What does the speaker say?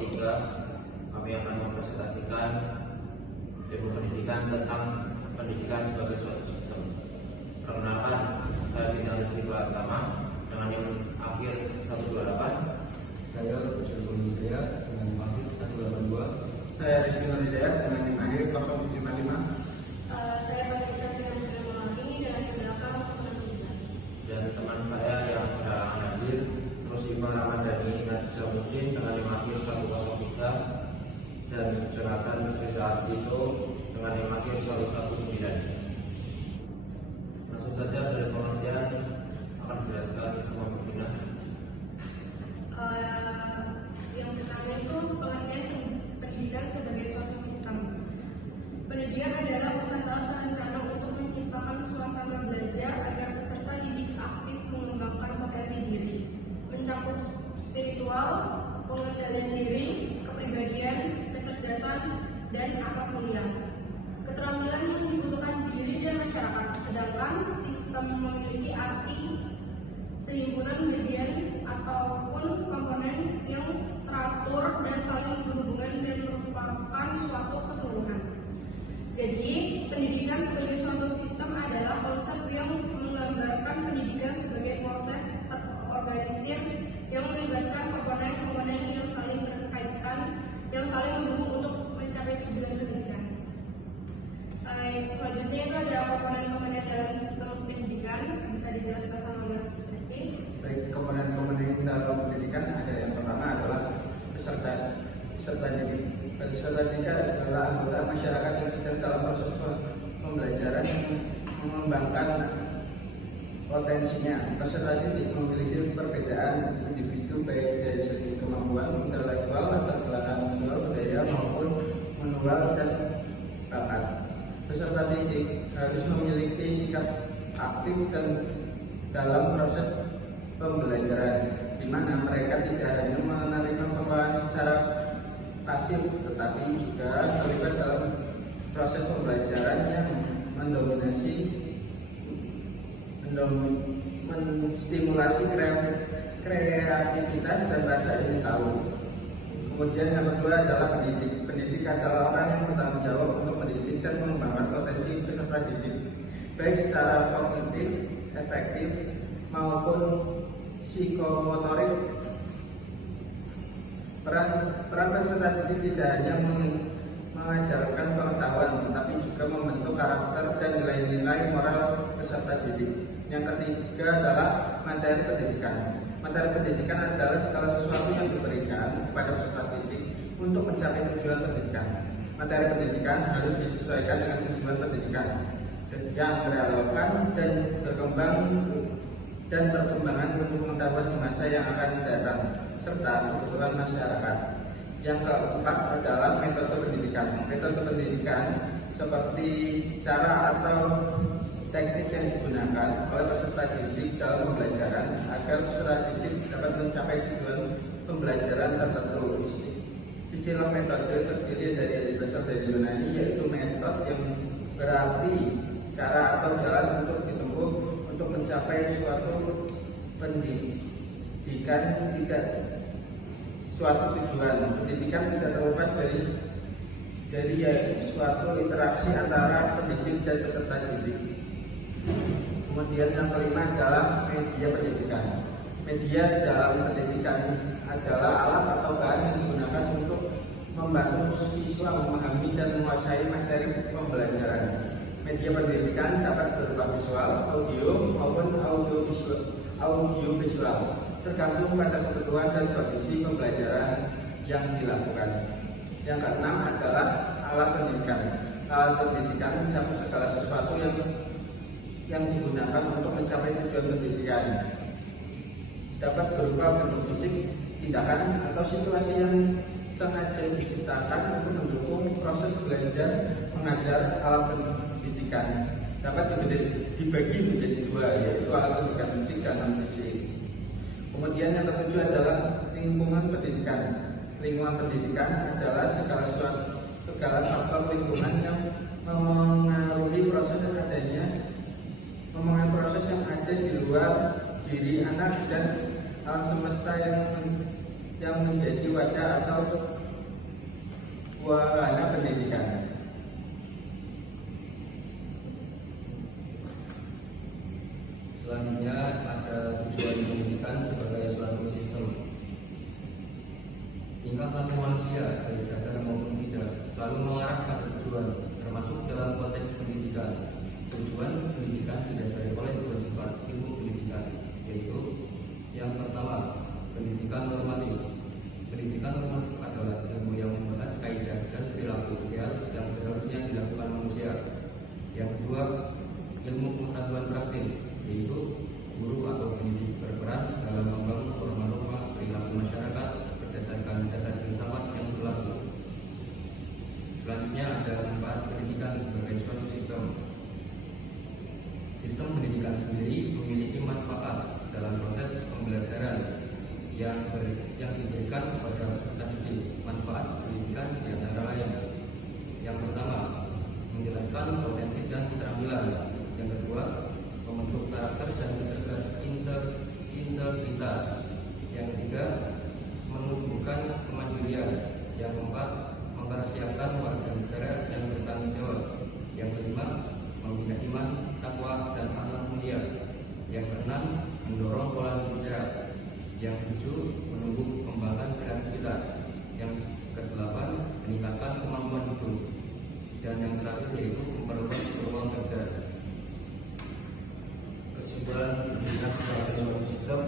3 kami akan mempresentasikan ilmu pendidikan tentang pendidikan sebagai suatu sistem. Perkenalkan, saya Bintang Rizky Pratama dengan yang akhir 128. Saya Ruslan Wijaya dengan yang akhir 182. Saya Rizky Nurhidayat dengan yang akhir 055. Saya Patricia Firmansyah dengan yang belakang 063. Dan teman saya yang sudah hadir, Rusifah Ramadhani Najamuddin dengan yang akhir 103, dan Jonathan Reza Ardito dengan yang akhir 119. Langsung saja dari pengertian akan dijelaskan sama Bunda. Yang pertama itu pengertian pendidikan sebagai suatu sistem. Pendidikan adalah usaha dan rencana untuk menciptakan suasana belajar agar peserta didik aktif mengembangkan potensi diri, mencakup spiritual, pengendalian diri, kepribadian, kecerdasan, dan akhlak mulia. Keterampilan yang dibutuhkan diri dan masyarakat, sedangkan sistem memiliki arti sehimpunan bagian ataupun komponen yang teratur dan saling berhubungan dan merupakan suatu keseluruhan. Jadi, pendidikan sebagai suatu sistem adalah konsep yang menggambarkan pendidikan sebagai proses terorganisir yang melibatkan komponen-komponen yang saling berkaitan, yang saling mendukung untuk mencapai tujuan pendidikan. Selanjutnya itu ada komponen-komponen dalam sistem pendidikan, bisa dijelaskan sama Mas Rizky. Baik, komponen-komponen dalam pendidikan ada yang pertama adalah peserta didik. Peserta didik adalah anggota masyarakat yang sedang dalam proses pembelajaran yang mengembangkan potensinya. Peserta didik memiliki perbedaan individu baik dari segi kemampuan intelektual, latar belakang sosial, budaya maupun manual dan bakat. Peserta didik harus memiliki sikap aktif dan dalam proses pembelajaran, di mana mereka tidak hanya menerima pemahaman secara pasif, tetapi juga terlibat dalam proses pembelajaran yang menstimulasi kreativitas dan rasa ingin tahu. Kemudian yang kedua adalah pendidik. Pendidik adalah orang yang bertanggung jawab untuk mendidik dan mengembangkan potensi peserta didik, baik secara kognitif, efektif, maupun psikomotorik. Peran peserta didik tidak hanya mengajarkan pengetahuan, tetapi juga membentuk karakter dan nilai-nilai moral peserta didik. Yang ketiga adalah materi pendidikan. Materi pendidikan adalah segala sesuatu yang diberikan kepada peserta didik untuk mencapai tujuan pendidikan. Materi pendidikan harus disesuaikan dengan tujuan pendidikan yang relevan dan perkembangan ilmu pengetahuan di masa yang akan datang serta kebutuhan masyarakat. Yang keempat adalah metode pendidikan. Metode pendidikan seperti cara atau teknik yang digunakan oleh peserta didik dalam pembelajaran agar peserta didik dapat mencapai tujuan pembelajaran tertentu. Istilah metode terdiri dari bahasa Yunani, yaitu metode yang berarti cara atau jalan untuk ditempuh untuk mencapai suatu pendidikan, tidak suatu tujuan. Pendidikan tidak terlepas dari suatu interaksi antara pendidik dan peserta didik. Kemudian yang kelima adalah media pendidikan. Media dalam pendidikan adalah alat atau bahan yang digunakan untuk membantu siswa memahami dan menguasai materi pembelajaran. Media pendidikan dapat berupa visual, audio, maupun audiovisual, tergantung pada kebutuhan dan kondisi pembelajaran yang dilakukan. Yang keenam adalah alat pendidikan. Alat pendidikan mencakup segala sesuatu yang digunakan untuk mencapai tujuan pendidikan. Dapat berupa bentuk fisik, tindakan, atau situasi yang sengaja diciptakan untuk mendukung proses belajar mengajar. Alat pendidikan dapat dibagi menjadi dua, yaitu alat pendidikan fisik dan non-fisik. Kemudian yang ketujuh adalah lingkungan pendidikan. Lingkungan pendidikan adalah segala faktor lingkungan yang memengaruhi proses yang ada di luar diri anak dan alam semesta yang yang menjadi wadah atau wahana pendidikan. Selanjutnya ada tujuan pendidikan sebagai suatu sistem. Tingkah laku manusia, baik sadar maupun tidak, selalu mengarah pada tujuan, termasuk dalam konteks pendidikan. Tujuan pendidikan didasari oleh dua sifat ilmu pendidikan, yaitu yang pertama, pendidikan normatif. Pendidikan normatif adalah ilmu yang membahas kaidah dan perilaku ideal yang seharusnya dilakukan manusia. Yang kedua, ilmu pengetahuan praktis, yaitu guru atau pendidik berperan dalam membangun norma-norma perilaku masyarakat berdasarkan dasar filsafat yang berlaku. Selanjutnya ada manfaat pendidikan sebagai suatu sistem. Sistem pendidikan sendiri memiliki manfaat dalam proses pembelajaran yang diberikan kepada peserta didik. Manfaat pendidikan diantara lain: yang pertama, menjelaskan potensi dan keterampilan. Yang kedua, membentuk karakter dan integritas. Yang ketiga, menumbuhkan kemandirian. Yang keempat, mempersiapkan warga negara yang bertanggung jawab. Yang kelima, membina iman, takwa, dan akhlak mulia. Yang keenam, mendorong pola hidup sehat. Yang ketujuh, menumbuh kembangkan kreativitas. Yang kedelapan, meningkatkan kemampuan hidup. Dan yang terakhir yaitu memperluas peluang kerja. Kesimpulan pendidikan sebagai suatu sistem